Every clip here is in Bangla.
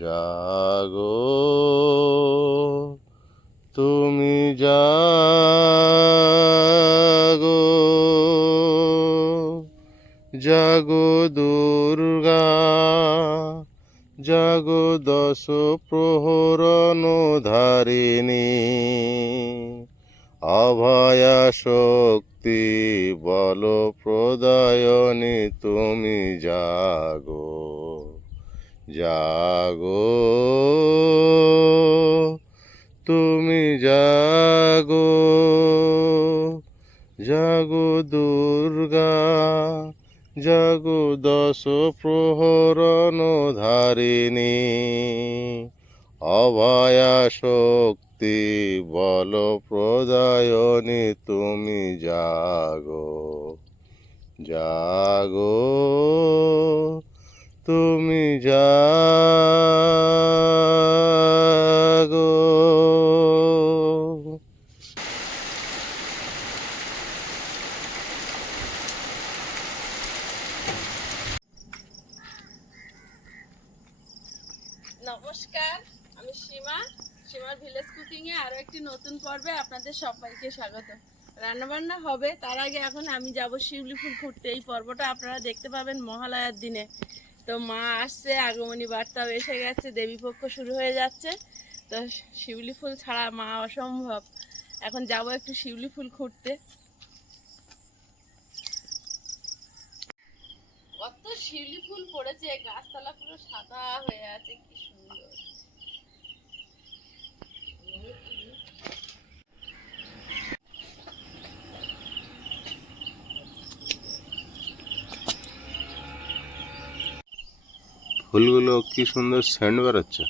জাগো তুমি জাগো, জাগো দুর্গা, জাগো দশ প্রহরণ ধারিণী, অভয়া শক্তি বল প্রদায়নী তুমি জাগো, জাগো তুমি জাগো, জাগো দুর্গা, জাগো দশ প্রহরণ ধারিণী, অভয়া শক্তি বল প্রদায়নী তুমি জাগো, জাগো তুমি জাগো। নমস্কার, আমি সীমার ভিলেজ কুকিংয়ে আরও একটি নতুন পর্বে আপনাদের সবাইকে স্বাগত। রান্নাবান্না হবে, তার আগে এখন আমি যাব শিউলি ফুল খুঁড়তে। এই পর্বটা আপনারা দেখতে পাবেন মহালয়ার দিনে। তো মা আসছে, আগমনী বার্তাও এসে গেছে, দেবীপক্ষ শুরু হয়ে যাচ্ছে। তো শিউলি ফুল ছাড়া মা অসম্ভব। এখন যাব একটু শিউলি ফুল খুঁড়তে। কত শিউলি ফুল পড়েছে, গাছতলা পুরো সাদা হয়ে আছে, কি সুন্দর। ফুলগুলো কি সুন্দর সেন্ট বেরোচ্ছে।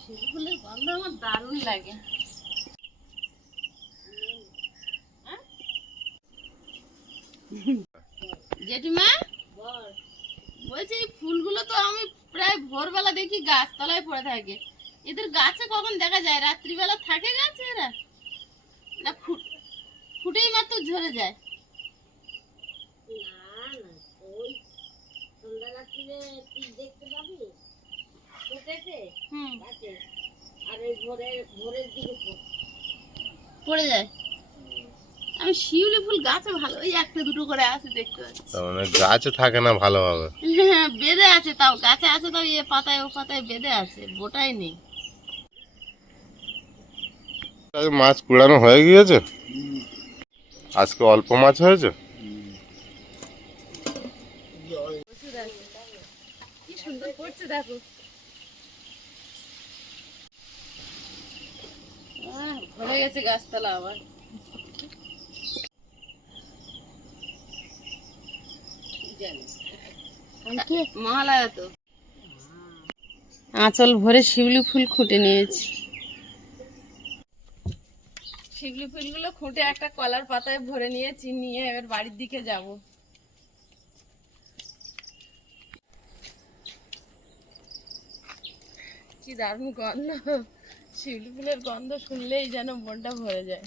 শিউলি ফুলের গন্ধ আমার দারুণ লাগে। জেঠিমা বলছি, এই ফুলগুলো তো আমি প্রায় ভোরবেলা দেখি গাছতলায় পড়ে থাকে। এদের গাছে কখন দেখা যায়? রাত্রিবেলা থাকে গাছে এরা, না ফুটেই মাত্র ঝরে যায়? পড়ে যায়। আমি শিউলি ফুল গাছে ভালো, ওই একটা দুটো করে আছে দেখতে পাচ্ছি। তার মানে গাছে থাকে না ভালোভাবে। হ্যাঁ, বেঁধে আছে, তাও গাছে আছে, তাও এ পাতায় ও পাতায় বেঁধে আছে, বোটাই নেই। মাছ কুড়ানো হয়ে গিয়েছে, আজকে অল্প মাছ হয়েছে। কি সুন্দর পড়ছে দেখো। ভরে গেছে গাছতলা আবার। মহালয়া তো, আঁচল ভরে শিউলি ফুল খুঁটে নিয়েছি। শিউলি ফুলগুলো খুঁটে একটা কলার পাতায় ভরে নিয়েছি, নিয়ে এবার বাড়ির দিকে যাব। কি দারুণ গন্ধ, শিউলি ফুলের গন্ধ শুনলেই যেন মনটা ভরে যায়।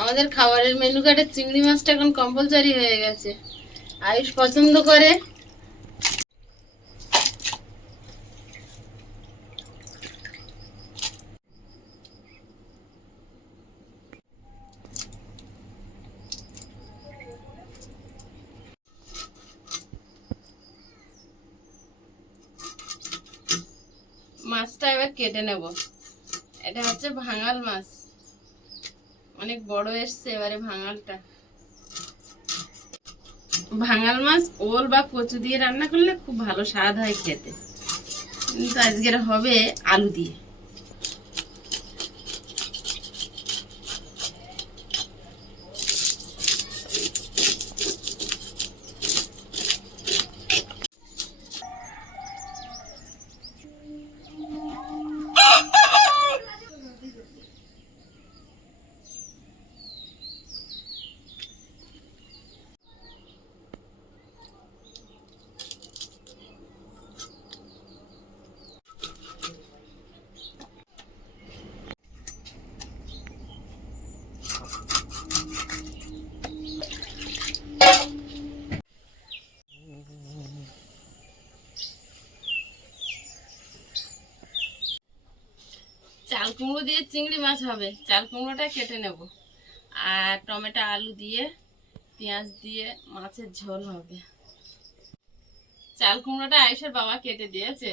আমাদের খাবারের মেনু কার্ডে চিংড়ি মাছটা এখন কম্পালসারি হয়ে গেছে। আয়ুষ পছন্দ করে। মাছটা এবার কেটে নেব। এটা হচ্ছে ভাঙাল মাছ, অনেক বড় এসছে এবারে ভাঙালটা। ভাঙাল মাছ ওল বা কচু দিয়ে রান্না করলে খুব ভালো স্বাদ হয় খেতে, কিন্তু আজকের হবে আলু দিয়ে। চাল কুমড়ো দিয়ে চিংড়ি মাছ হবে। চাল কুমড়োটা কেটে নেব, আর টমেটো আলু দিয়ে পেঁয়াজ দিয়ে মাছের ঝোল হবে। চাল কুমড়োটা আয়েশের বাবা কেটে দিয়েছে।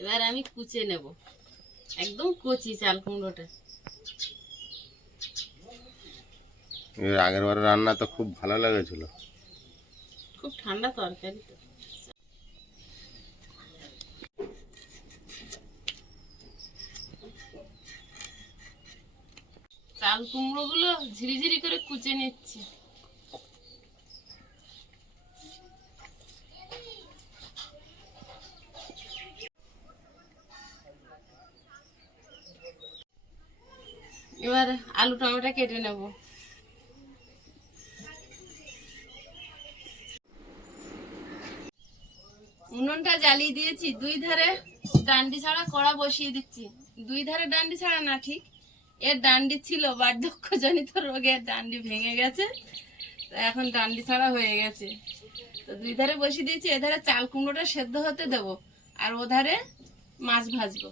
এবার আমি কুচে নেব, একদম কচি চাল কুমড়োটা। এর আগের বারে রান্না তো খুব ভালো লেগেছিল। খুব ঠান্ডা তরকারি তো। চাল কুমড়ো গুলো ঝিরিঝিরি করে কুচে নিচ্ছি। এবার আলু টমেটো কেটে নেব। উনুনটা জ্বালিয়ে দিয়েছি, দুই ধারে ডান্ডি ছাড়া কড়া বসিয়ে দিচ্ছি। দুই ধারে ডান্ডি ছাড়া না, ঠিক এর ডান্ডি ছিল, বার্ধক্যজনিত রোগে ডান্ডি ভেঙে গেছে, তো এখন ডান্ডি ছাড়া হয়ে গেছে। তো দুই ধারে বসিয়ে দিয়েছি। এধারে চাল কুমড়োটা সেদ্ধ হতে দেবো, আর ওধারে মাছ ভাজবো,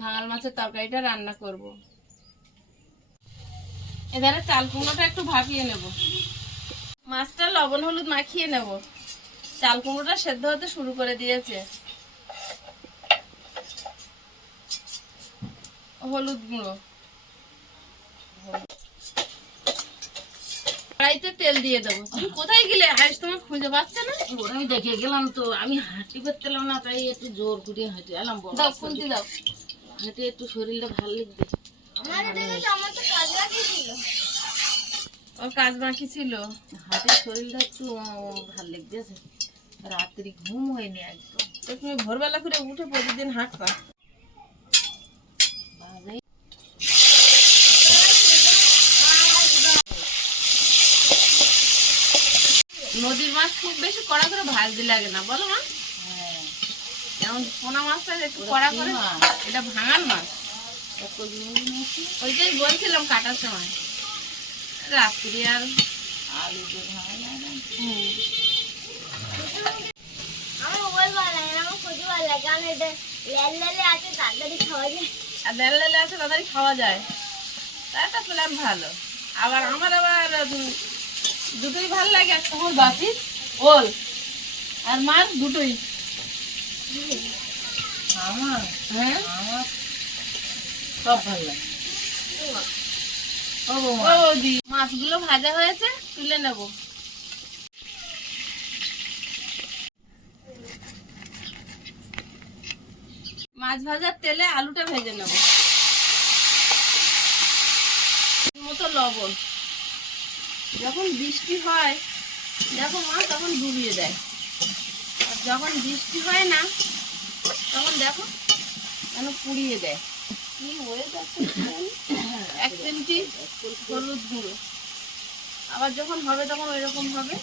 ভাঙাল মাছের তরকারিটা রান্না করব। এধারে চাল কুমড়োটা একটু ভাপিয়ে নেব, মাছটা লবণ হলুদ মাখিয়ে নেব। চাল কুমড়োটা সেদ্ধ হতে শুরু করে দিয়েছে। হলুদ গুঁড়ো, কড়াইতে তেল দিয়ে দেবো। তুমি কোথায় গেলে? আজ তোমার খুঁজে পাচ্ছে না। আমি দেখে গেলাম তো, আমি হাঁটি করতেলাম না, তাই একটু জোর করে হেঁটে এলাম। দাও, খুন্তি দাও। হেঁটে একটু শরীরটা ভালো লাগবে। ওর কাজ বাকি ছিল। হাতের শরীরটা একটু ভালো লাগতেছে। রাত্রি ঘুম হয়নি একদম। তো তুমি ভোরবেলা করে উঠে প্রতিদিন হাঁটবা। বাবারে, নদীর মাছ খুব বেশি কড়া করে ভাজতে লাগে না, বলো মা? হ্যাঁ, যেমন পোনা মাছটা একটু কড়া করে। এটা ভাঙাল মাছ, এত নুন আছে, ওইটাই বলছিলাম কাটার সময়। রাত্রি আর আলু দিয়ে ভালো লাগে। আমার মোবাইল ভালো লাগে না, আমার খুবই ভালো লাগে, কারণ এটা লেল লেলে আছে, তাড়াতাড়ি খাওয়া যায়। আর দেড় লেলে আছে, তাড়াতাড়ি খাওয়া যায়। তা একটা প্ল্যান ভালো। আবার আমার দুটোই ভালো লাগে। একটা আমার বাতি ওল আর মার দুটোই। আমার হ্যাঁ, আমার সব ভালো লাগে। ও ও বৌমা, দি, মাছগুলো ভাজা হয়েছে, তুলে নেব। মাছ ভাজার তেলে আলুটা ভেজে নেব। মতো লবণ। যখন বৃষ্টি হয় দেখো মা, তখন ডুবিয়ে দেয়। আর যখন বৃষ্টি হয় না, তখন দেখো যেন পুড়িয়ে দেয়। কি হয়ে যাচ্ছে 1 চিমটি হলুদ গুঁড়ো। আবার যখন হবে তখন ওই রকম হবে।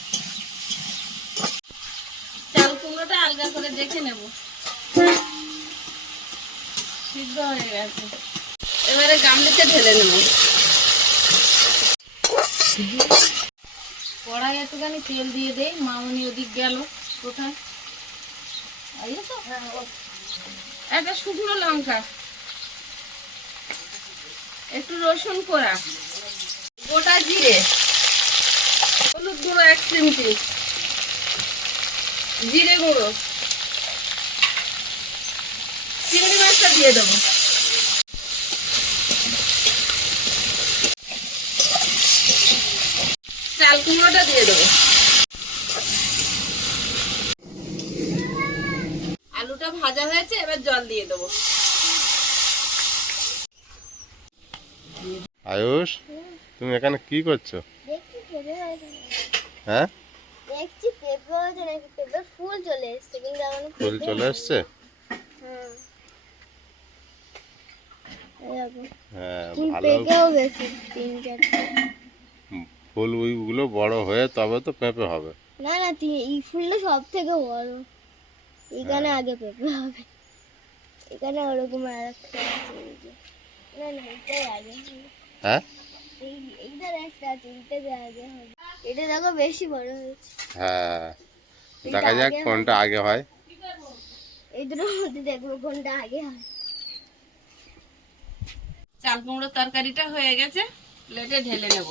চাল কুমড়োটা আলগা করে দেখে নেব, সিদ্ধ হয়ে গেছে। এবারে গামলিতে ঢেলে নেব। কড়াই একটুখানি তেল দিয়ে দেই। মামনি ওদিক গেল কোথায়? আইছো? একটা শুকনো লঙ্কা, একটু রসুন কোড়া, গোটা জিরে, হলুদ গুঁড়ো 1 চিমটি, জিরে গুঁড়ো, চিংড়ি মাছটা দিয়ে দেবো। চাল কুমড়োটা দিয়ে দেবো। আলুটা ভাজা হয়েছে, এবার জল দিয়ে দেবো। আয়ুষ, তুমি এখানে কি করছো? দেখছি পেঁপে হয়েছে, হ্যাঁ, দেখছি পেঁপে হয়েছে নাকি, পেঁপে ফুল চলে এসছে, কিন্তু এখনো ফুল পেঁপে চলে এসছে। হ্যাঁ, এই দেখো, হ্যাঁ, ফুল ভালো। পেকেও গেছে 3-4টে। ফুল ওইগুলো বড় হয়ে তবে তো পেঁপে হবে। না না, এই ফুলটা সব থেকে বড়। এখানে হ্যাঁ। আগে পেঁপে হবে, এখানে ওরকম আর একটা আছে, এই যে। না না, এটাই আগে হবে। হ্যাঁ, এইটার একটা আছে, এইটাতে আগে হবে। এটা দেখো বেশি বড় হয়েছে। হ্যাঁ, এটা দেখা যাক আগে কোনটা আগে হয়। এই দুটোর মধ্যে দেখবো কোনটা আগে হয়। চাল কুমড়োর তরকারিটা হয়ে গেছে, প্লেটে ঢেলে নেব।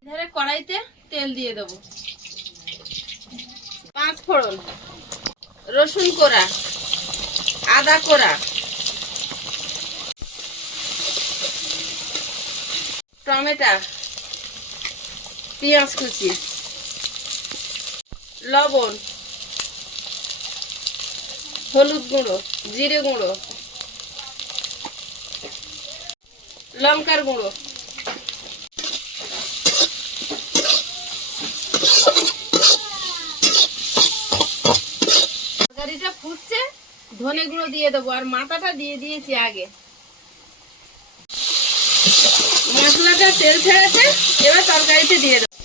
এধারে কড়াইতে তেল দিয়ে দেবো, 5 ফোড়ন, রসুন কোড়া, আদা কোড়া, টমেটো, পেঁয়াজ কুচি, লবণ, হলুদ গুঁড়ো, জিরে গুঁড়ো, লঙ্কার গুঁড়ো। তরকারিটা ফুটছে, ধনে গুঁড়ো দিয়ে দেবো, আর মাথাটা দিয়ে দিয়েছি আগে। মশলাটা তেল ছেড়েছে, এবার তরকারিতে দিয়ে দেবো,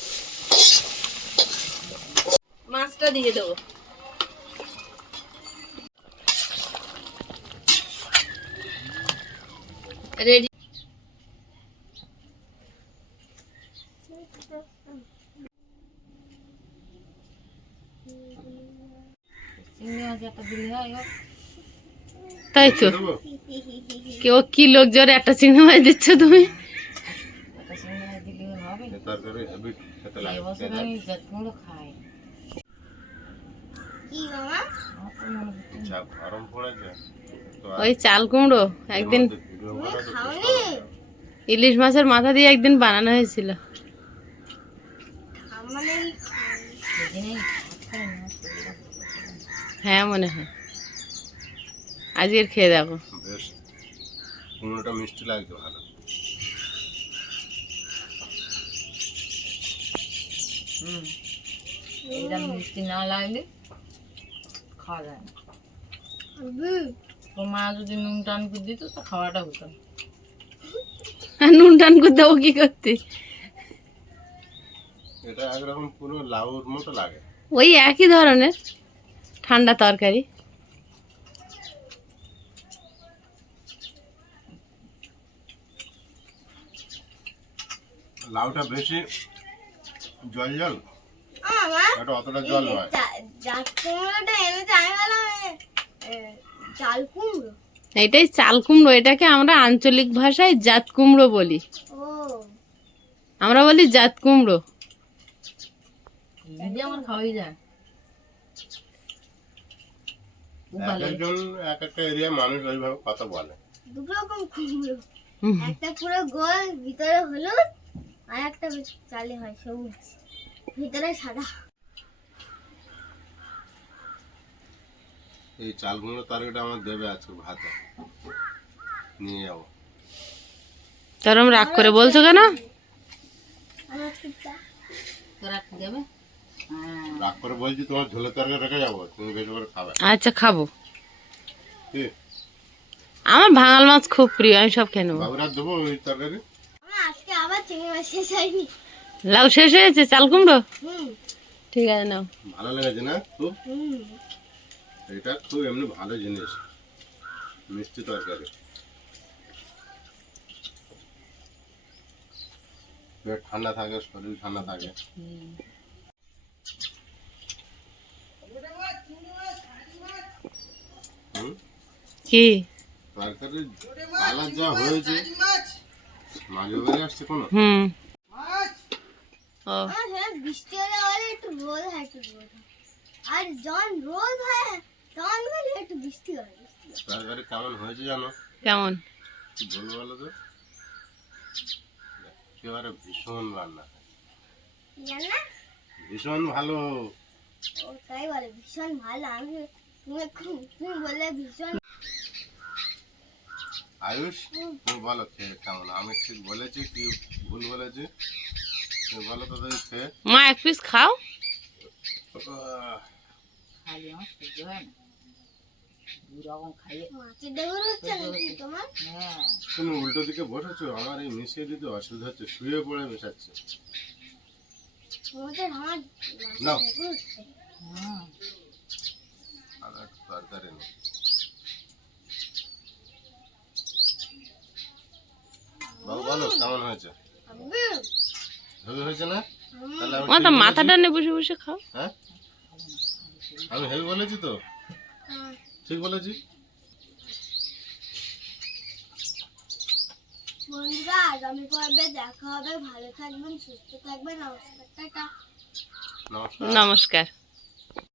মাছটা দিয়ে দেবো। রেডি। তাই তো, কেউ কি লোক জোরে একটা চিংড়ি মাছ দিচ্ছ তুমি? তরকারি হেভি খেতে লাগে। কি মামা? যা গরম পড়েছে তো ওই চাল কুমড়ো একদিন ভিডিও তুমি করা তো খাওনি? ইলিশ মাছের মাথা দিয়ে একদিন বানানো হয়েছিল। মানে হ্যাঁ মনে হয়, আজকের খেয়ে দেখো। বেশ, কুমড়োটা মিষ্টি লাগছে ভালো। এটা মিষ্টি না লাগলে খাওয়া যায় না। তোর মা যদি নুন টান করে দিত তো খাওয়াটা হতো। নুন টান করে দেবো কি করতে? এটা একরকম পুরো লাউর মতো লাগে। ওই একই ধরনের ঠান্ডা তরকারি। লাউটা বেশি জল জল, মামা এটা অতটা জল নয়। জাত কুমড়োটা এনেছে, আমি বললাম চাল কুমড়ো। এটাই চাল কুমড়ো, এটাকে আমরা আঞ্চলিক ভাষায় জাত কুমড়ো বলি। ও আমরা বলি জাত কুমড়ো। নিজে আমার খাওয়াই যায়। খুব এক ভালো। একজন এক একটা এরিয়ার মানুষ ওইভাবে কথা বলে। দুটো রকম কুমড়ো, হুম। একটা পুরো গোল ভিতরে হলুদ, আর একটা চালে হয় সবুজ ভিতরে সাদা। এই চাল কুমড়ো তরকারিটা আমার দেবে আছে ভাতে, নিয়ে যাবো। তরম রাগ করে বলছো কেন? আমার পিঠা তোরা কি দেবে? হ্যাঁ। রাগ করে বলছি তোমার ঝোলের তরকারি রেখে যাবো, তুমি বেশি করে খাবে। আচ্ছা খাবো, কি আমার ভাঙাল মাছ খুব প্রিয়, আমি সব খেয়ে নেবো। বাবুরাত দেবো ওই তরকারি? আমার আজকে আবার চিংড়ি মাছ শেষ হয়নি। লাউ শেষ হয়েছে, চাল কুমড়ো হুম ঠিক আছে নাও। ভালো লেগেছে না খুব? হুম এটা খুব এমনি ভালো জিনিস, মিষ্টি তরকারি। পেট ঠান্ডা থাকে, শরীর ঠান্ডা থাকে। হুম, কি তরকারি কালার যা হয়েছে, মাঝে বেরিয়ে আসছে কোনো। হুম ও আমার সেটা বৃষ্টি হলে বলে একটু রোদ হয়, একটু রোদ হয়, আর যখন রোদ হয় তখন বলে একটু বৃষ্টি হয়, বৃষ্টি হয়। তরকারি কেমন হয়েছে জানো? কেমন? কি বলবো বলো তো, একেবারে ভীষণ রান্না, জানো না? ভীষণ ভালো। ও তাই বলে ভীষণ ভালো। আমি তুমি বললে ভীষণ। আয়ুষ তুমি বলো খেয়ে কেমন? আমি ঠিক বলেছি কি ভুল বলেছি? তুমি বলো তো দেখি খেয়ে। মা এক পিস খাও। খাইলে আমার সহ্য হয় না। দু রকম খাইয়ে। মাছের ডেগুর হচ্ছে নাকি তোমার? হ্যাঁ। তুমি উল্টো দিকে বসেছো, আমার এই মিশিয়ে দিতে অসুবিধা হচ্ছে, শুয়ে পড়ে মেশাচ্ছে। তোমাদের আমার নাও। মাছের ডেগুর হচ্ছে। হুম। আর একটা তরকারি নেই। বাবু বলো কেমন হয়েছে? আব্বু, হেভি হয়েছে না? তাহলে আমি মা ঠিক তো বলেছি? মাথাটা নিয়ে বসে বসে খাও। হ্যাঁ আমি হেভি বলেছি তো? হ্যাঁ। ঠিক বলেছি? বন্ধুরা আগামী পর্বে দেখা হবে, ভালো থাকবেন, সুস্থ থাকবেন, নমস্কার, টাটা। নমস্কার। নমস্কার।